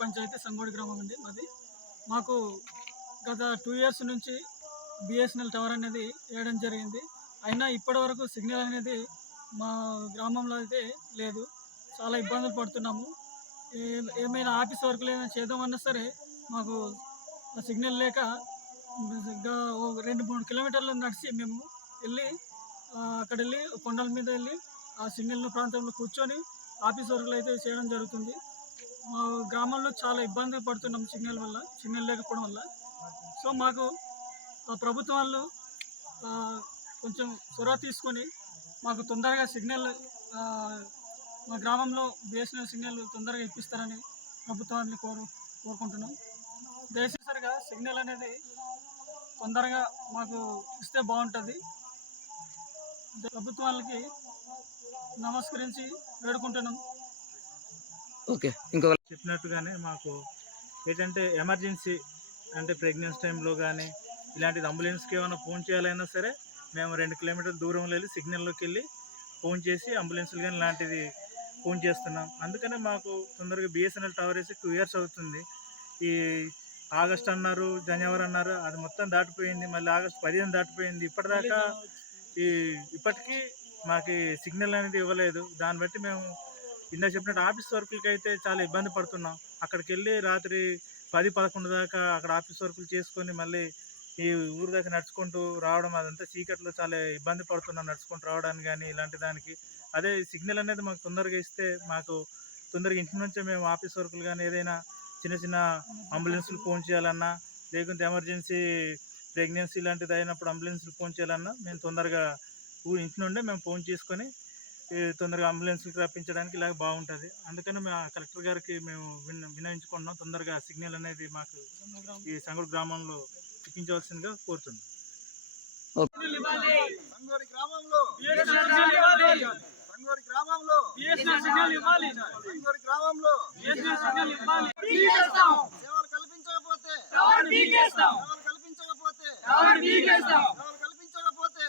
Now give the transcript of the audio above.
పంచాయతీ సంగోడి గ్రామం అండి మాది. మాకు గత టూ ఇయర్స్ నుంచి బిఎస్ఎన్ఎల్ టవర్ అనేది వేయడం జరిగింది. అయినా ఇప్పటి వరకు సిగ్నల్ అనేది మా గ్రామంలో అయితే లేదు. చాలా ఇబ్బందులు పడుతున్నాము. ఏమైనా ఆఫీస్ వర్క్లు ఏమైనా చేద్దామన్నా సరే మాకు ఆ సిగ్నల్ లేక రెండు మూడు కిలోమీటర్లు నడిచి మేము వెళ్ళి అక్కడ వెళ్ళి కొండల మీద వెళ్ళి ఆ సిగ్నల్ ప్రాంతంలో కూర్చొని ఆఫీస్ వర్క్లు అయితే చేయడం జరుగుతుంది. మా గ్రామంలో చాలా ఇబ్బంది పడుతున్నాం సిగ్నల్ వల్ల సిగ్నల్ లేకపోవడం వల్ల. సో మాకు ప్రభుత్వం వాళ్ళు కొంచెం చొరవ తీసుకొని మాకు తొందరగా సిగ్నల్ మా గ్రామంలో బిఎస్ఎన్ఎల్ సిగ్నల్ తొందరగా ఇప్పిస్తారని ప్రభుత్వాన్ని కోరు కోరుకుంటున్నాం. దయచేసరిగా సిగ్నల్ అనేది తొందరగా మాకు ఇస్తే బాగుంటుంది. ప్రభుత్వాలకి నమస్కరించి వేడుకుంటున్నాం. ఓకే ఇంకో చెప్పినట్టుగానే మాకు ఏంటంటే ఎమర్జెన్సీ అంటే ప్రెగ్నెన్సీ టైంలో కానీ ఇలాంటిది అంబులెన్స్కి ఏమైనా ఫోన్ చేయాలైనా సరే మేము రెండు కిలోమీటర్ల దూరంలో వెళ్ళి సిగ్నల్లోకి వెళ్ళి ఫోన్ చేసి అంబులెన్స్లు కానీ ఇలాంటిది ఫోన్ చేస్తున్నాం. అందుకనే మాకు తొందరగా బిఎస్ఎన్ఎల్ టవర్ వేసి టూ ఇయర్స్ అవుతుంది. ఈ ఆగస్ట్ అన్నారు జనవరి అన్నారు అది మొత్తం దాటిపోయింది. మళ్ళీ ఆగస్ట్ పదిహేను దాటిపోయింది. ఇప్పటిదాకా ఈ ఇప్పటికీ మాకు సిగ్నల్ అనేది ఇవ్వలేదు. దాన్ని బట్టి మేము ఇందా చెప్పినట్టు ఆఫీస్ వర్కులకి అయితే చాలా ఇబ్బంది పడుతున్నాం. అక్కడికి వెళ్ళి రాత్రి పది పదకొండు దాకా అక్కడ ఆఫీస్ వర్కులు చేసుకొని మళ్ళీ ఈ ఊరు దాకా నడుచుకుంటూ రావడం అదంతా చీకట్లో చాలా ఇబ్బంది పడుతున్నాం నడుచుకుంటూ రావడానికి కానీ ఇలాంటి దానికి. అదే సిగ్నల్ అనేది మాకు తొందరగా ఇస్తే మాకు తొందరగా ఇంటి నుంచే మేము ఆఫీస్ వర్కులు కానీ ఏదైనా చిన్న చిన్న అంబులెన్స్లు ఫోన్ చేయాలన్నా లేకుంటే ఎమర్జెన్సీ ప్రెగ్నెన్సీ లాంటిది అయినప్పుడు అంబులెన్స్లు ఫోన్ చేయాలన్నా మేము తొందరగా ఊరు ఇంటి నుండే మేము ఫోన్ చేసుకొని తొందరగా అంబులెన్స్లు రప్పించడానికి ఇలా బాగుంటుంది. అందుకని మేము కలెక్టర్ గారికి మేము విన వినయించుకుంటున్నాం. తొందరగా సిగ్నల్ అనేది మాకు ఈ సంగూడు గ్రామంలో చూపించవలసిందిగా కోరుతున్నాం. కల్పించకపోతే కల్పించకపోతే